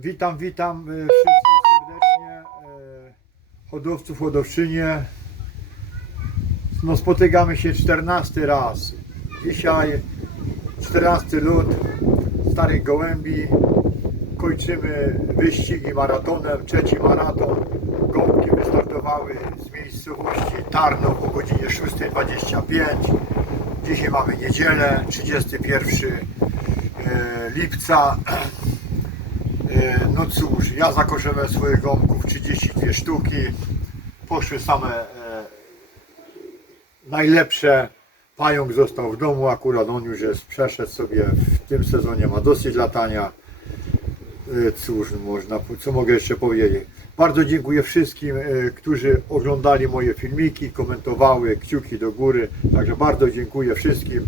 Witam, witam e, wszystkich serdecznie, e, hodowców, hodowczynie. No spotykamy się 14 raz. Dzisiaj 14 lut starych gołębi. Kończymy wyścigi maratonem, trzeci maraton. Gąbki wystartowały z miejscowości Tarnów o godzinie 6.25. Dzisiaj mamy niedzielę, 31 e, lipca. E, No cóż, ja zakoszowałem swoich gąbków 32 sztuki. Poszły same e, najlepsze. Pająk został w domu, akurat on już jest, przeszedł sobie w tym sezonie, ma dosyć latania. E, Cóż, można, co mogę jeszcze powiedzieć? Bardzo dziękuję wszystkim, którzy oglądali moje filmiki, komentowały, kciuki do góry. Także bardzo dziękuję wszystkim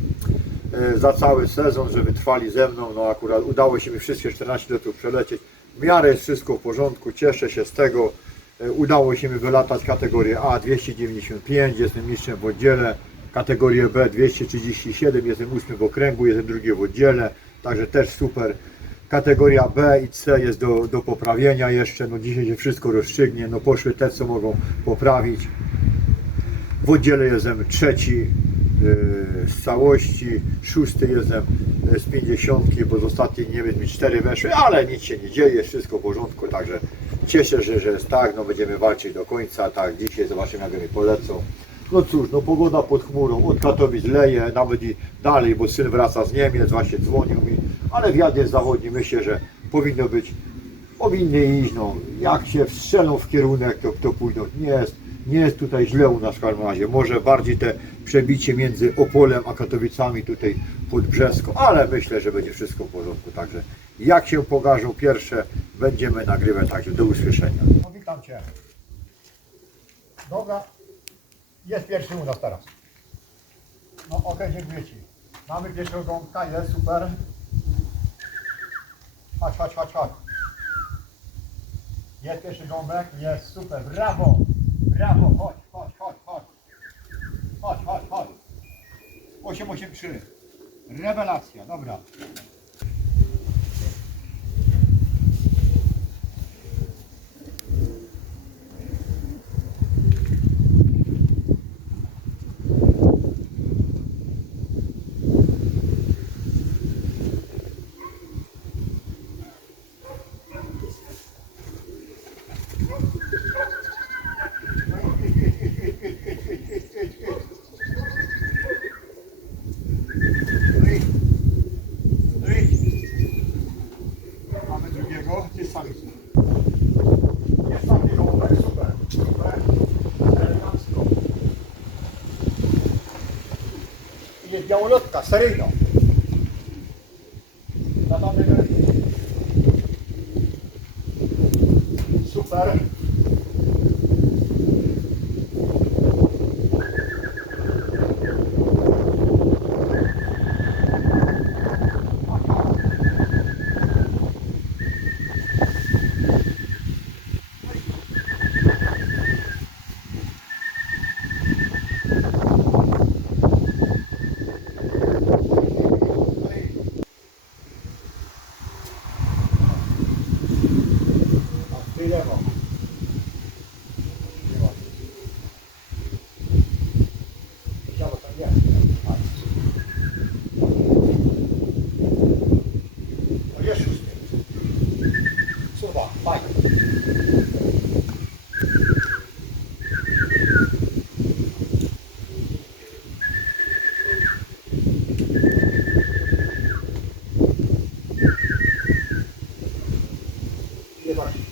za cały sezon, że wytrwali ze mną. No akurat udało się mi wszystkie 14 lotów przelecieć. W miarę jest wszystko w porządku, cieszę się z tego. E, Udało się mi wylatać kategorię A 295, jestem mistrzem w oddziale. Kategorię B 237, jestem ósmy w okręgu, jestem drugi w oddziale, także też super. Kategoria B i C jest do, do poprawienia jeszcze, no dzisiaj się wszystko rozstrzygnie, no poszły te co mogą poprawić. W oddziale jestem trzeci z całości, szósty jestem yy, z pięćdziesiątki, bo z ostatniej Niemiec mi cztery weszły, ale nic się nie dzieje, wszystko w porządku, także cieszę się, że jest tak, no będziemy walczyć do końca, tak, dzisiaj zobaczymy jak mi polecą. No cóż, no pogoda pod chmurą, od Katowic leje, nawet i dalej, bo syn wraca z Niemiec, właśnie dzwonił mi, ale wiatr jest zachodni, myślę, że powinno być, powinny iść, no, jak się wstrzelą w kierunek, to, to pójdą, nie jest, nie jest tutaj źle u nas w każdym razie, może bardziej te przebicie między Opolem a Katowicami tutaj pod Brzeską, ale myślę, że będzie wszystko w porządku, także jak się pokażą pierwsze, będziemy nagrywać, także do usłyszenia. No witam Cię. Dobra, jest pierwszy u nas teraz. No okej, dziękuję Ci. Mamy pierwszego gąbka, jest super. Chodź, chodź, chodź, chodź. Jest pierwszy gąbek, jest super, brawo, brawo, chodź, chodź, chodź, chodź. Chodź, chodź, chodź. 883. Rewelacja, dobra. I jest białolotka, seryjno. Zadamy Super. A ty lewo. Lewo. Siadło tam jest. A. No jest szósty. Suwa, fajnie. Nie ma. I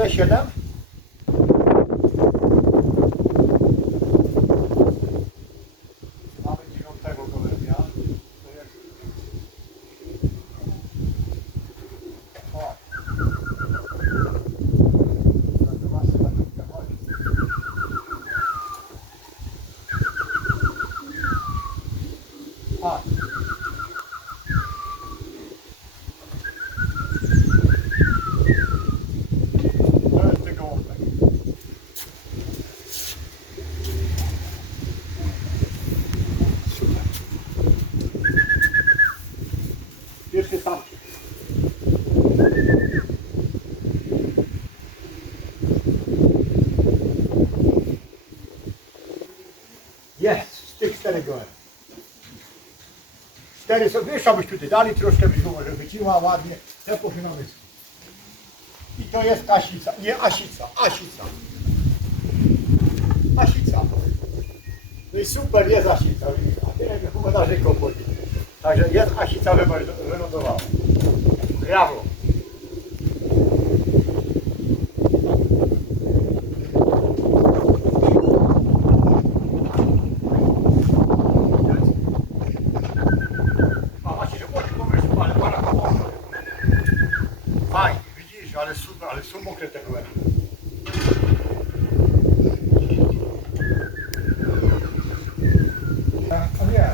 Ile? Siedem? Mamy dziewiątego gołębia. To. O. tych czterech gołem. Cztery są, wiesz, abyś tutaj dali troszkę, byś może wyciła ładnie, te mysku. I to jest asica, nie asica, asica. Asica. No i super, jest asica, a tyle mnie chyba na rzeką. Także jest asica wylądowała. Brawo. A właśnie, że chodzi pomysł, ale pana pomoże. Fajnie, widzisz, ale super, ale są mokre te gołębie. A nie.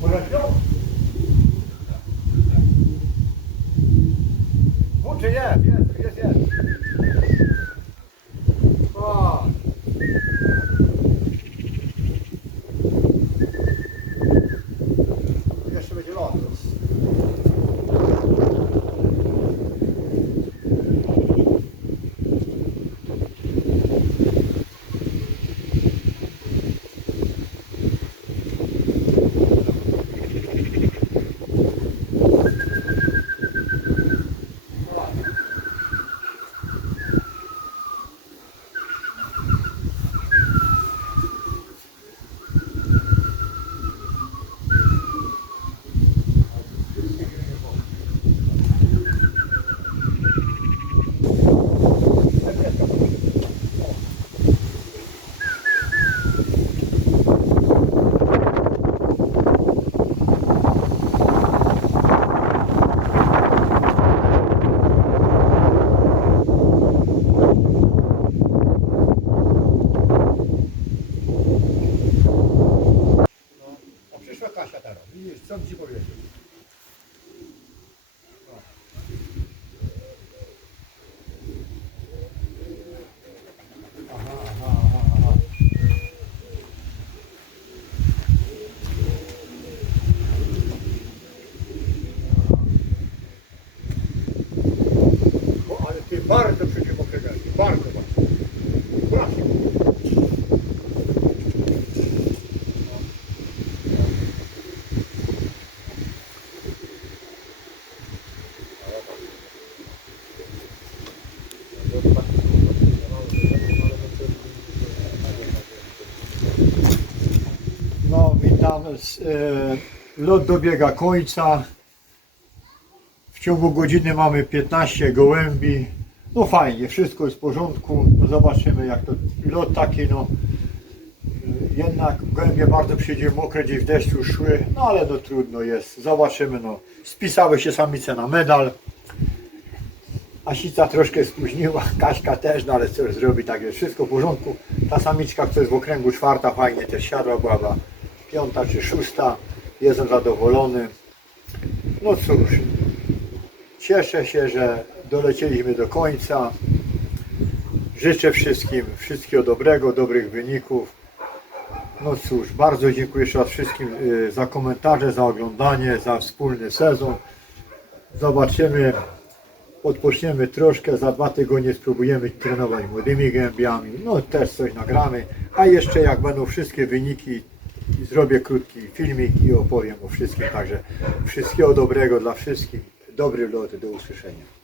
Może śpią? O, czy jest, jest, jest, jest. O. Jeszcze będzie lot. O, przyszła Kasia teraz. Widzisz, co ci powiedzieć? O. Aha, aha, aha, aha. O, ale ty bardzo przeciwko kręgacie, bardzo, bardzo. Właśnie. No, witam. E, lot dobiega końca. W ciągu godziny mamy 15 gołębi. No fajnie, wszystko jest w porządku. No zobaczymy jak to lot taki, no. Jednak gołębie bardzo przyjdzie mokre, gdzieś w deszczu szły, no ale no trudno jest. Zobaczymy, no. Spisały się samice na medal. Asica troszkę spóźniła, Kaśka też, no ale coś zrobi, tak jest wszystko w porządku. Ta samiczka, która jest w okręgu czwarta, fajnie też siadła, była chyba piąta czy szósta. Jestem zadowolony. No cóż, cieszę się, że dolecieliśmy do końca. Życzę wszystkim wszystkiego dobrego, dobrych wyników. No cóż, bardzo dziękuję jeszcze raz wszystkim y, za komentarze, za oglądanie, za wspólny sezon. Zobaczymy, odpoczniemy troszkę, za dwa tygodnie spróbujemy trenować młodymi gębiami, no też coś nagramy, a jeszcze jak będą wszystkie wyniki, zrobię krótki filmik i opowiem o wszystkim, także wszystkiego dobrego dla wszystkich, dobry lot, do usłyszenia.